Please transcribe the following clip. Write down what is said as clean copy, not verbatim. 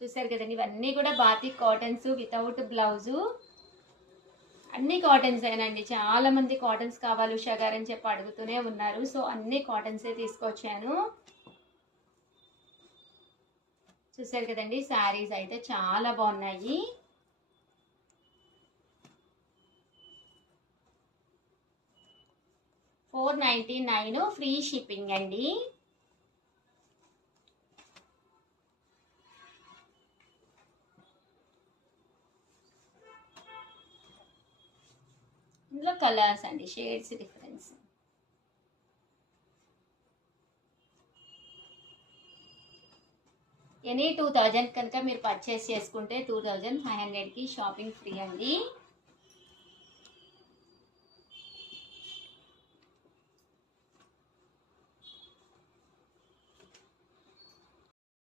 చూసారు కదండి, ఇవన్నీ కూడా బాతిక్ కాటన్స్ వితౌట్ బ్లౌజు. అన్ని కాటన్స్ ఏనండి. చాలా మంది కాటన్స్ కావాలి ఉషా గారు అని చెప్పి అడుగుతూనే ఉన్నారు. సో అన్ని కాటన్సే తీసుకొచ్చాను. చూసారు కదండి, శారీస్ అయితే చాలా బాగున్నాయి. $499 ఫ్రీ షిప్పింగ్ అండి. ఇందులో కలర్స్ అండి, షేడ్స్ డిఫరెన్స్. ఎనీ 2000 కనుక మీరు పర్చేస్ చేసుకుంటే 2500కి షాపింగ్ ఫ్రీ అండి.